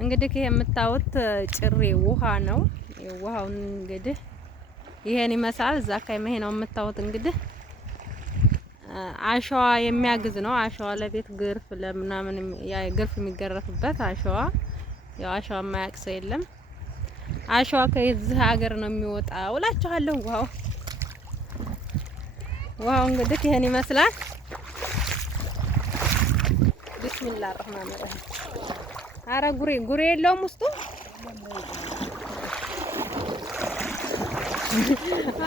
እንግዲህ ይሄ የምታዩት ጭሬ ውሃ ነው። ውሃውን እንግዲህ ይሄን ይመስላል። እዛ አካባቢ ነው የምታዩት። እንግዲህ አሸዋ የሚያግዝ ነው። አሸዋ ለቤት ግርፍ ለምናምን ያ ግርፍ የሚገረፍበት አሸዋ። ያው አሸዋ የማያውቅ ሰው የለም። አሸዋ ከዚህ ሀገር ነው የሚወጣው እላችኋለሁ። ውሃው እንግዲህ ይሄን ይመስላል። ቢስሚላህ ረህማን ረሂም። አረ ጉሬ የለውም ውስጡ።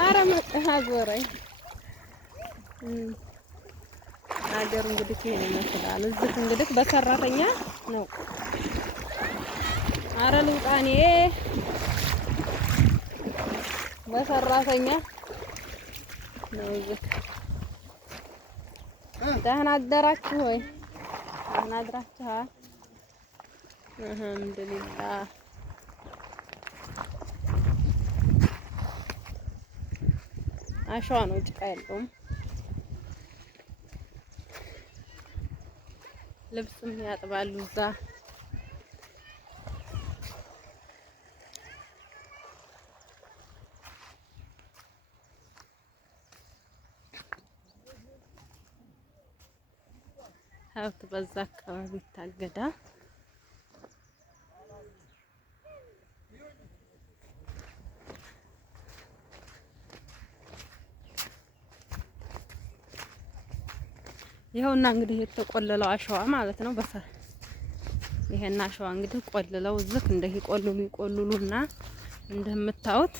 አረ አዞረኝ። ሀገሩ እንግዲህ ይሄን ይመስላል። እዚህ እንግዲህ በሰራተኛ ነው። አረ ልውጣኔ በሰራተኛ ነው። እዚህ ደህና አደራችሁ ወይ? ደህና አድራችኋል? አልሐምዱሊላህ። አሸዋ ነው፣ ጭቃ የለውም። ልብስም ያጥባሉ እዛ። ሀብት በዛ አካባቢ ይታገዳል። ይኸውና እንግዲህ የተቆለለው አሸዋ ማለት ነው። ይሄን አሸዋ እንግዲህ ቆልለው እዚህ እንደዚህ ይቆልሉና እንደምታዩት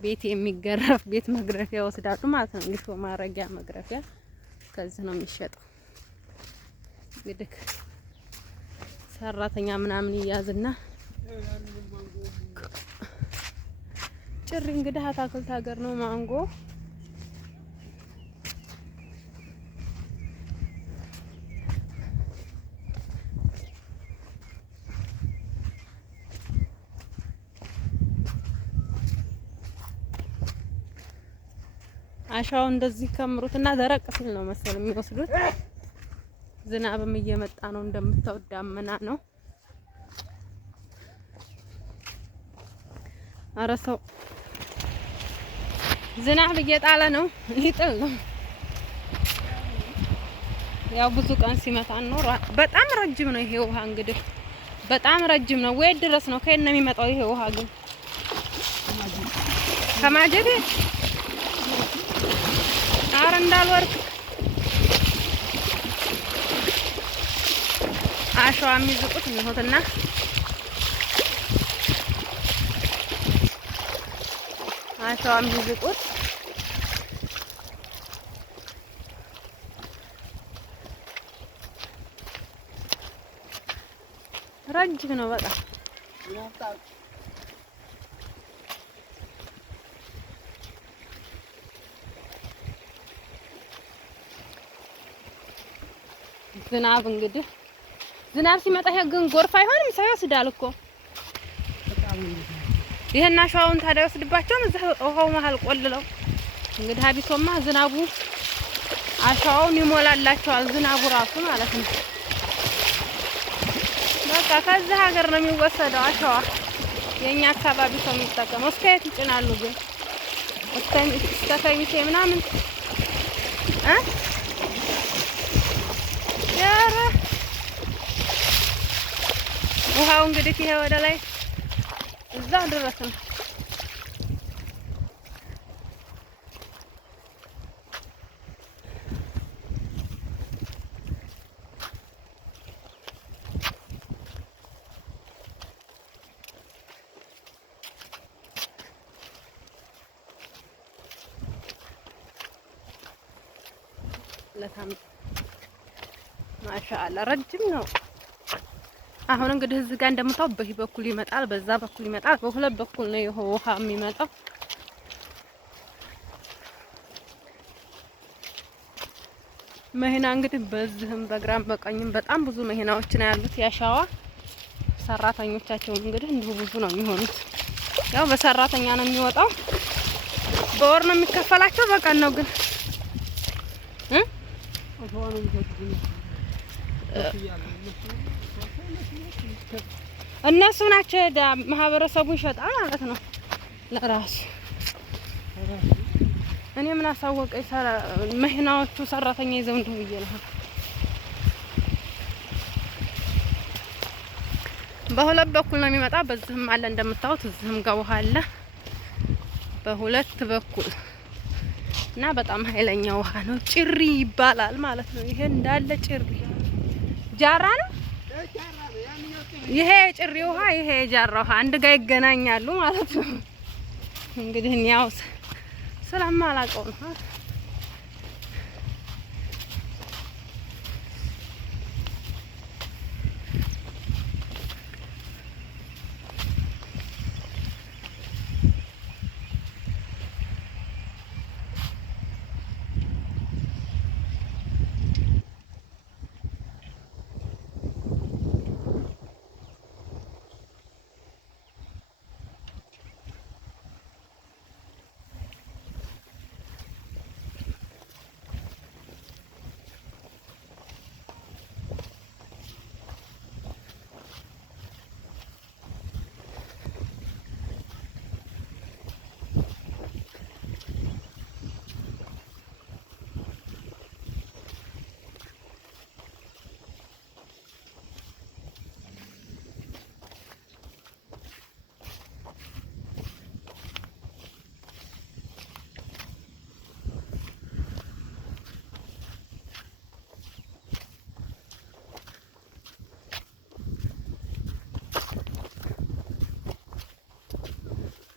ቤት የሚገረፍ ቤት መግረፊያ ወስዳሉ ማለት ነው። እንግዲህ ማረጊያ መግረፊያ ከዚህ ነው የሚሸጠው። እንግዲህ ሰራተኛ ምናምን ይያዝና ጭሪ እንግዲህ አታክልት ሀገር ነው ማንጎ። አሻው እንደዚህ ከምሩትና ደረቅ ሲል ነው መሰል የሚወስዱት። ዝናብም እየመጣ ነው እንደምታዩት፣ ዳመና ነው። ኧረ ሰው ዝናብ እየጣለ ነው፣ ሊጥል ነው። ያው ብዙ ቀን ሲመታን ነው። በጣም ረጅም ነው ይሄ ውሃ እንግዲህ በጣም ረጅም ነው። ወይ ድረስ ነው ከየት ነው የሚመጣው ይሄ ውሃ ግን? ከማጀቴ ኧረ እንዳልወርቅ አሸዋ የሚዝቁት የሚሆትና አሸዋ የሚዝቁት ረጅም ነው በጣም። ዝናብ እንግዲህ ዝናብ ሲመጣ ይሄ ግን ጎርፍ አይሆንም። ሰው ይወስዳል እኮ ይሄን አሸዋውን ታዲያ ይወስድባቸውም እዛ ውሃው መሀል ቆልለው እንግዲህ አቢሶማ ዝናቡ አሸዋውን ይሞላላቸዋል። ዝናቡ ራሱ ማለት ነው። በቃ ከዚህ ሀገር ነው የሚወሰደው አሸዋ። የኛ አካባቢ ሰው የሚጠቀመው እስከ የት ይጭናሉ ግን? እስከ ከሚሴ ምናምን ያረ ውሃው እንግዲህ ይሄ ወደ ላይ እዛው ድረስ ነው። ማሻአላ ረጅም ነው። አሁን እንግዲህ እዚህ ጋር እንደምታው በዚህ በኩል ይመጣል፣ በዛ በኩል ይመጣል። በሁለት በኩል ነው ይሄ ውሃ የሚመጣው። መኪና እንግዲህ በዚህም በግራም በቀኝም በጣም ብዙ መኪናዎች ነው ያሉት። ያሻዋ ሰራተኞቻቸው እንግዲህ እንዲሁ ብዙ ነው የሚሆኑት። ያው በሰራተኛ ነው የሚወጣው። በወር ነው የሚከፈላቸው፣ በቀን ነው ግን እነሱ ናቸው ማህበረሰቡ ይሸጣል ማለት ነው ለራሱ። እኔ ምን አሳወቀኝ መኪናዎቹ ሰራተኛ ይዘው እንደው ብዬ ነው። በሁለት በኩል ነው የሚመጣ። በዚህም አለ እንደምታዩት፣ እዚህም ጋር ውሃ አለ በሁለት በኩል እና በጣም ኃይለኛ ውሃ ነው። ጭሪ ይባላል ማለት ነው። ይሄ እንዳለ ጭሪ ጃራ ነው። ይሄ ጭሪ ውሃ፣ ይሄ የጃራ ውሃ አንድ ጋር ይገናኛሉ ማለት ነው። እንግዲህ ያው ስለማላውቀው ነው።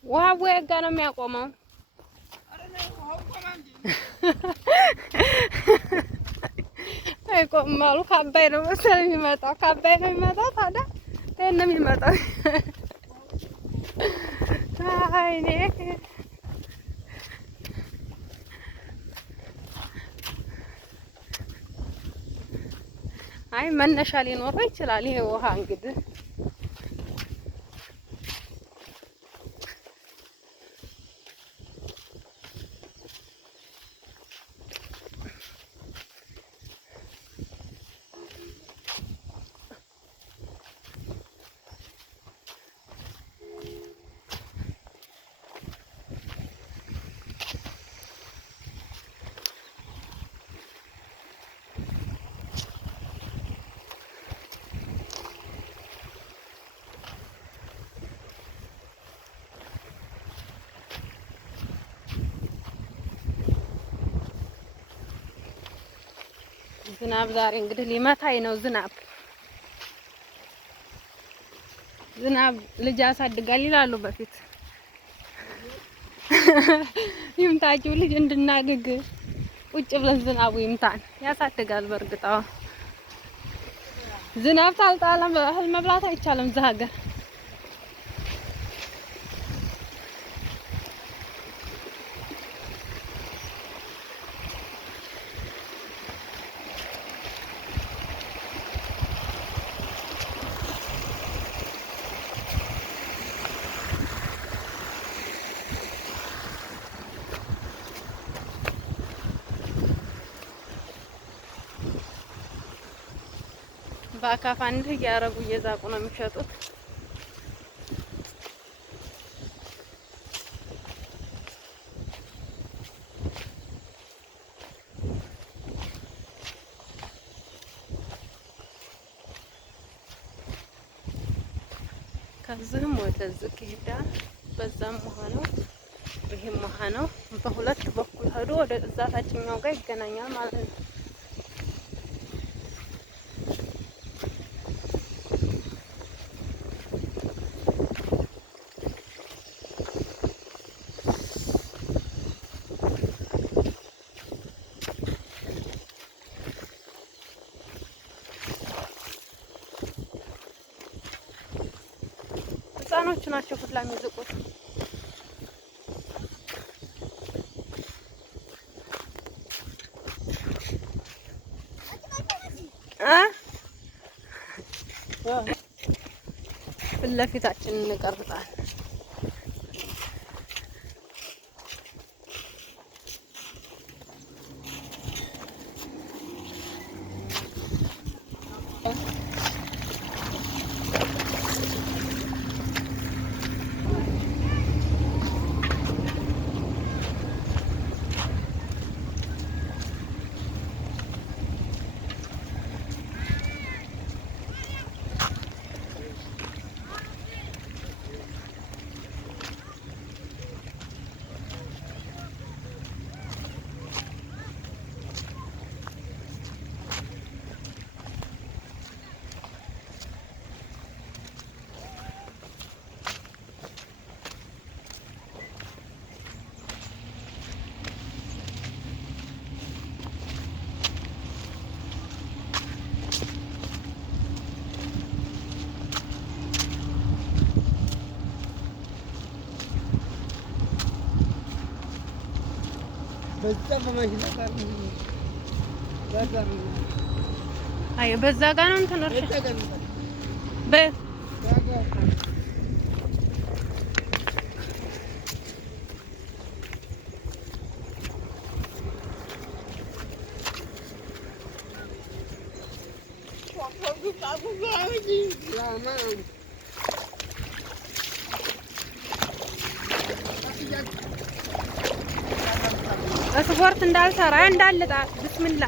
ውሃው የጋ ነው የሚያቆመው። አይቆምም አሉ። ከአባይ ነው መሰለኝ የሚመጣው። ከአባይ ነው የሚመጣው። ታዲያ ከየት ነው የሚመጣው? አይኔ አይ መነሻ ሊኖረው ይችላል ይሄ ውሃ እንግዲህ ዝናብ ዛሬ እንግዲህ ሊመታኝ ነው። ዝናብ ልጅ ያሳድጋል ይላሉ በፊት። ይምታችሁ ልጅ እንድናድግ ቁጭ ብለን ዝናቡ ይምታን። ያሳድጋል በእርግጥ ዝናብ ታልጣለ እህል መብላት አይቻልም እዛ ሀገር። በአካፋ እንዲህ እያደረጉ እየዛቁ ነው የሚሸጡት። ከዚህም ወደዚህ ይሄዳል። በዛም ውሃ ነው፣ ይሄም ውሃ ነው። በሁለት በኩል ሄዶ ወደ እዛ ታችኛው ጋር ይገናኛል ማለት ነው። ህፃኖች ናቸው ሁላ የሚዝቁት። ፊት ለፊታችን እንቀርጣለን። አይ በዛ ጋር ነው እንትን እርሻ ስፖርት እንዳልሰራ እንዳልጣ ብስምላ